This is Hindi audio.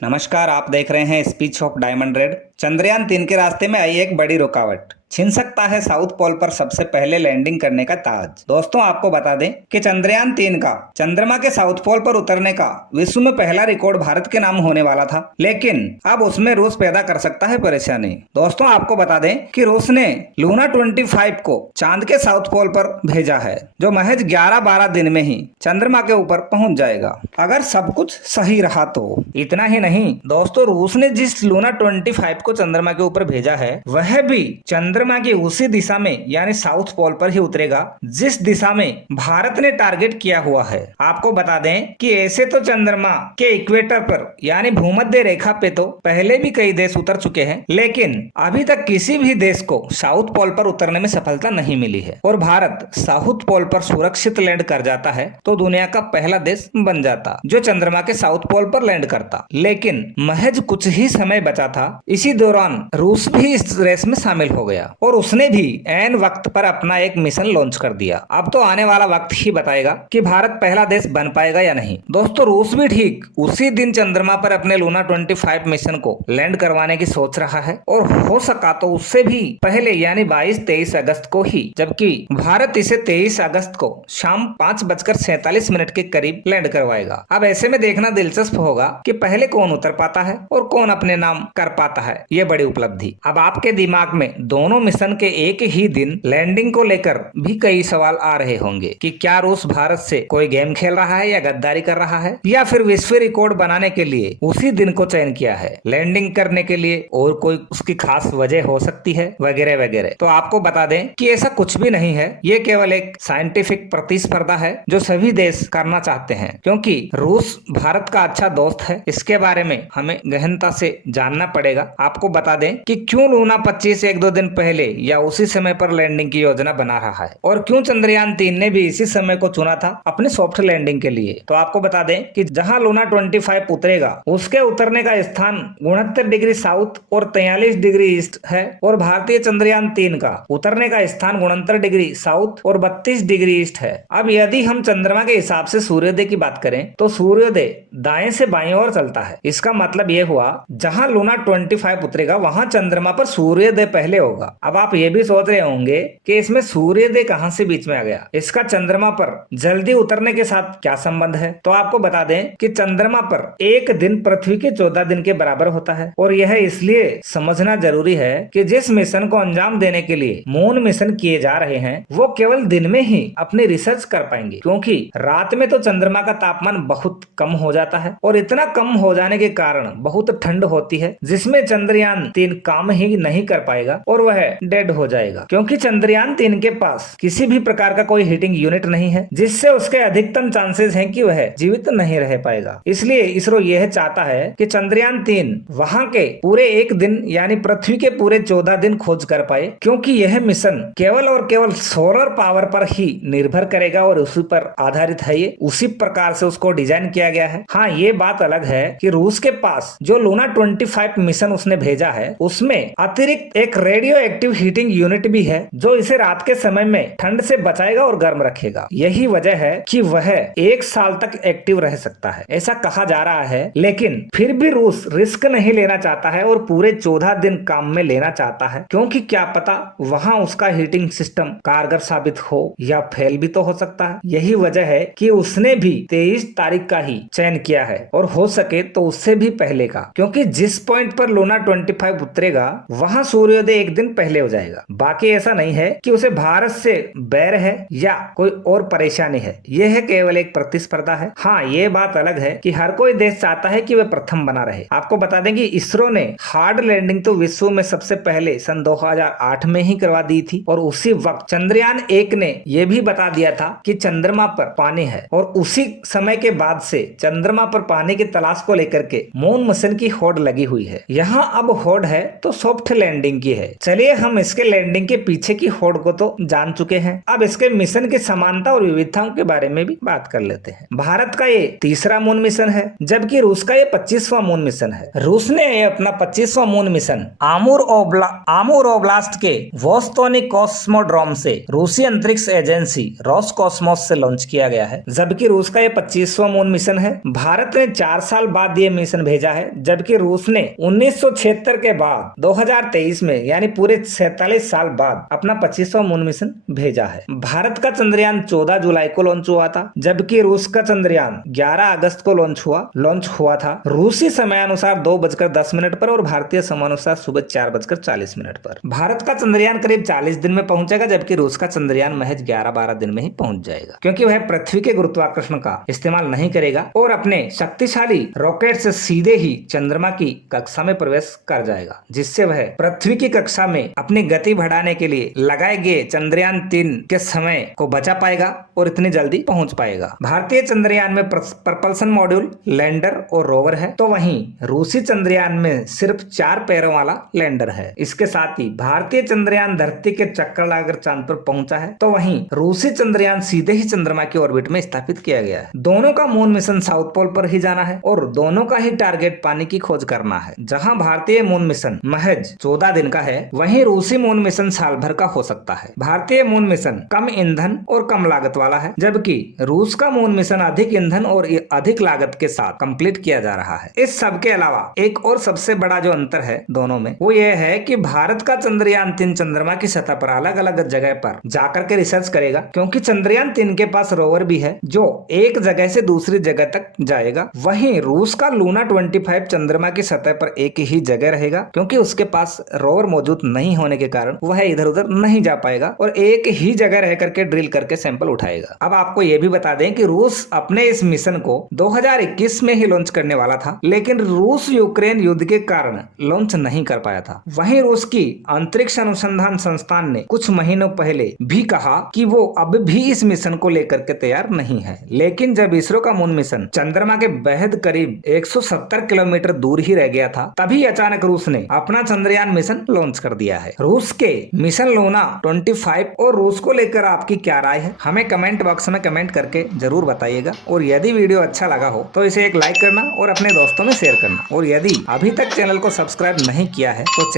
नमस्कार, आप देख रहे हैं speech of diamond red. Chandrayaan 3 के रास्ते में आई एक बड़ी रुकावट, छीन सकता है साउथ पोल पर सबसे पहले लैंडिंग करने का ताज। दोस्तों, आपको बता दें कि चंद्रयान 3 का चंद्रमा के साउथ पोल पर उतरने का विश्व में पहला रिकॉर्ड भारत के नाम होने वाला था, लेकिन अब उसमें रूस पैदा कर सकता है परेशानी। दोस्तों, आपको बता दें कि रूस ने लूना 25 को चांद के साउथ पोल पर भेजा है, जो महज 11-12 दिन में ही चंद्रमा के ऊपर पहुंच जाएगा, अगर सब कुछ सही रहा तो। इतना ही नहीं दोस्तों, रूस ने जिस लूना 25 को चंद्रमा के ऊपर भेजा है, वह भी चंद्रमा की उसी दिशा में यानी साउथ पोल पर ही उतरेगा जिस दिशा में भारत ने टारगेट किया हुआ है। आपको बता दें कि ऐसे तो चंद्रमा के इक्वेटर पर यानी भूमध्य रेखा पे तो पहले भी कई देश उतर चुके हैं, लेकिन अभी तक किसी भी देश को साउथ पोल पर उतरने में सफलता नहीं मिली है। और भारत साउथ पोल पर सुरक्षित लैंड कर जाता है तो दुनिया का पहला देश बन जाता जो चंद्रमा के साउथ पोल पर लैंड करता। लेकिन महज कुछ ही समय बचा था, इसी दौरान रूस भी इस रेस में शामिल हो गया और उसने भी ऐन वक्त पर अपना एक मिशन लॉन्च कर दिया। अब तो आने वाला वक्त ही बताएगा कि भारत पहला देश बन पाएगा या नहीं। दोस्तों, रूस भी ठीक उसी दिन चंद्रमा पर अपने लूना 25 मिशन को लैंड करवाने की सोच रहा है और हो सका तो उससे भी पहले यानी 22-23 अगस्त को ही, जबकि भारत इसे 23 अगस्त को शाम 5:47 के करीब लैंड करवाएगा। अब ऐसे में देखना दिलचस्प होगा कि पहले कौन उतर पाता है और कौन अपने नाम कर पाता है ये बड़ी उपलब्धि। अब आपके दिमाग में दोनों मिशन के एक ही दिन लैंडिंग को लेकर भी कई सवाल आ रहे होंगे कि क्या रूस भारत से कोई गेम खेल रहा है या गद्दारी कर रहा है, या फिर विश्व रिकॉर्ड बनाने के लिए उसी दिन को चयन किया है लैंडिंग करने के लिए, और कोई उसकी खास वजह हो सकती है वगैरह वगैरह। तो आपको बता दें कि ऐसा कुछ भी नहीं है, ये केवल एक साइंटिफिक प्रतिस्पर्धा है जो सभी देश करना चाहते हैं, क्योंकि रूस भारत का अच्छा दोस्त है। इसके बारे में हमें गहनता से जानना पड़ेगा। आपको बता दें कि क्यों लूना 25 1-2 दिन पहले या उसी समय पर लैंडिंग की योजना बना रहा है और क्यों चंद्रयान 3 ने भी इसी समय को चुना था अपने सॉफ्ट लैंडिंग के लिए। तो आपको बता दें कि जहां लूना 25 उतरेगा उसके उतरने का स्थान 69 डिग्री साउथ और 43 डिग्री ईस्ट है, और भारतीय चंद्रयान 3 का उतरने का स्थान 69 डिग्री साउथ और 32 डिग्री ईस्ट है। अब यदि हम चंद्रमा के हिसाब से सूर्योदय की बात करें तो सूर्योदय दाएं से बाएं ओर चलता है। इसका मतलब यह हुआ जहां लूना 25 उतरेगा वहां चंद्रमा पर सूर्योदय पहले होगा। अब आप ये भी सोच रहे होंगे कि इसमें सूर्योदय कहां से बीच में आ गया, इसका चंद्रमा पर जल्दी उतरने के साथ क्या संबंध है। तो आपको बता दें कि चंद्रमा पर एक दिन पृथ्वी के 14 दिन के बराबर होता है, और यह इसलिए समझना जरूरी है कि जिस मिशन को अंजाम देने के लिए मून मिशन किए जा रहे हैं वो केवल दिन में ही अपनी रिसर्च कर पाएंगे, क्योंकि रात में तो चंद्रमा का तापमान बहुत कम हो जाता है और इतना कम हो जाने के कारण बहुत ठंड होती है, जिसमें चंद्रयान 3 काम ही नहीं कर पाएगा और वह डेड हो जाएगा, क्योंकि चंद्रयान 3 के पास किसी भी प्रकार का कोई हीटिंग यूनिट नहीं है, जिससे उसके अधिकतम चांसेस हैं कि वह जीवित नहीं रह पाएगा। इसलिए इसरो यह चाहता है कि चंद्रयान 3 वहां के पूरे एक दिन यानी पृथ्वी के पूरे 14 दिन खोज कर पाए, क्योंकि यह मिशन केवल और केवल सोलर पावर पर ही निर्भर करेगा और उसी पर आधारित है। ये उसी प्रकार से उसको डिजाइन किया गया है। हाँ, ये बात अलग है कि रूस के पास जो लूना 25 मिशन उसने भेजा है उसमें अतिरिक्त एक रेडियो एक्टिव हीटिंग यूनिट भी है जो इसे रात के समय में ठंड से बचाएगा और गर्म रखेगा। यही वजह है कि वह 1 साल तक एक्टिव रह सकता है, ऐसा कहा जा रहा है। लेकिन फिर भी रूस रिस्क नहीं लेना चाहता है और पूरे 14 दिन काम में लेना चाहता है, क्योंकि क्या पता वहां उसका हीटिंग सिस्टम कारगर साबित हो या फेल भी तो हो सकता है। यही वजह है कि उसने भी 23 तारीख का ही चयन किया है, और हो सके तो उससे भी पहले का, क्योंकि जिस पॉइंट पर लूना 25 उतरेगा वहां सूर्योदय एक दिन पहले हो जाएगा। बाकी ऐसा नहीं है कि उसे भारत से बैर है या कोई और परेशानी है, यह है केवल एक प्रतिस्पर्धा है। हाँ, ये बात अलग है कि हर कोई देश चाहता है कि वह प्रथम बना रहे। आपको बता दें कि इसरो ने हार्ड लैंडिंग तो विश्व में सबसे पहले सन 2008 में ही करवा दी थी, और उसी वक्त चंद्रयान 1 ने यह भी बता दिया था कि चंद्रमा पर पानी है, और उसी समय के बाद से चंद्रमा पर पानी की तलाश को लेकर के मून मिशन की होड़ लगी हुई है। यहाँ अब होड़ है तो सॉफ्ट लैंडिंग की है। चलिए हम इसके लैंडिंग के पीछे की होड़ को तो जान चुके हैं। अब इसके मिशन की समानता और विविधताओं के बारे में भी बात कर लेते हैं। भारत का ये तीसरा मून मिशन है, जबकि रूस का ये 25वां मून मिशन है। रूस ने ये अपना 25वां मून मिशन आमूर ओब्लास्ट के वोस्तोनी कॉस्मोड्रोम से रूसी अंतरिक्ष एजेंसी रोसकॉस्मोस से लॉन्च किया गया है, जबकि रूस का ये 25वां मून मिशन है। भारत ने 4 साल बाद ये मिशन भेजा है, जबकि रूस ने 1976 के बाद 2023 में यानी पूरे 47 साल बाद अपना 25वां मून मिशन भेजा है। भारत का चंद्रयान 14 जुलाई को लॉन्च हुआ था, जबकि रूस का चंद्रयान 11 अगस्त को लॉन्च हुआ था। रूसी समयानुसार 2:10 पर और भारतीय समयानुसार सुबह 4:40 पर। भारत का चंद्रयान करीब 40 दिन में पहुंचेगा, जबकि रूस का चंद्रयान महज 11-12 दिन में ही पहुंच जाएगा, क्योंकि वह पृथ्वी के गुरुत्वाकर्षण का इस्तेमाल नहीं करेगा और अपने शक्तिशाली रॉकेट से सीधे ही चंद्रमा की कक्षा में प्रवेश कर जाएगा, जिससे वह पृथ्वी की कक्षा में अपनी गति बढ़ाने के लिए लगाए गए चंद्रयान 3 के समय को बचा पाएगा और इतनी जल्दी पहुंच पाएगा। भारतीय चंद्रयान में प्रपल्सन मॉड्यूल, लैंडर और रोवर है, तो वहीं रूसी चंद्रयान में सिर्फ 4 पैरों वाला लैंडर है। इसके साथ ही भारतीय चंद्रयान धरती के चक्कर लगाकर चांद पर पहुंचा है, तो वहीं रूसी चंद्रयान सीधे ही चंद्रमा की ऑर्बिट में स्थापित किया गया है। दोनों का मून मिशन साउथ पोल पर ही जाना है और दोनों का ही टारगेट पानी की खोज करना है। जहां भारतीय मून मिशन महज 14 दिन का है, वहीं रूसी मून मिशन साल भर का हो सकता है। भारतीय मून मिशन कम ईंधन और कम लागत वाला है, जबकि रूस का मून मिशन अधिक ईंधन और अधिक लागत के साथ कंप्लीट किया जा रहा है। इस सब के अलावा एक और सबसे बड़ा जो अंतर है दोनों में, वो ये है कि भारत का चंद्रयान 3 चंद्रमा की सतह पर अलग अलग जगह पर जाकर के रिसर्च करेगा, क्योंकि चंद्रयान 3 के पास रोवर भी है जो एक जगह से दूसरी जगह तक जाएगा। वहीं रूस का लूना 25 चंद्रमा की सतह पर एक ही जगह रहेगा, क्योंकि उसके पास रोवर मौजूद नहीं होने के कारण वह इधर उधर नहीं जा पाएगा और एक ही जगह रह करके ड्रिल करके सैंपल उठाएगा। अब आपको यह भी बता दें कि रूस अपने इस मिशन को 2021 में ही लॉन्च करने वाला था, लेकिन रूस यूक्रेन युद्ध के कारण लॉन्च नहीं कर पाया था। वहीं रूस की अंतरिक्ष अनुसंधान संस्थान ने कुछ महीनों पहले भी कहा कि वो अब भी इस मिशन को लेकर के तैयार नहीं है, लेकिन जब इसरो का मून मिशन चंद्रमा के बेहद करीब 170 किलोमीटर दूर ही रह गया था, तभी अचानक रूस ने अपना चंद्रयान मिशन लॉन्च कर दिया है। रूस के मिशन लूना 25 और रूस को लेकर आपकी क्या राय है, हमें कमेंट बॉक्स में कमेंट करके जरूर बताइएगा। और यदि वीडियो अच्छा लगा हो तो इसे एक लाइक करना और अपने दोस्तों में शेयर करना, और यदि अभी तक चैनल को सब्सक्राइब नहीं किया है तो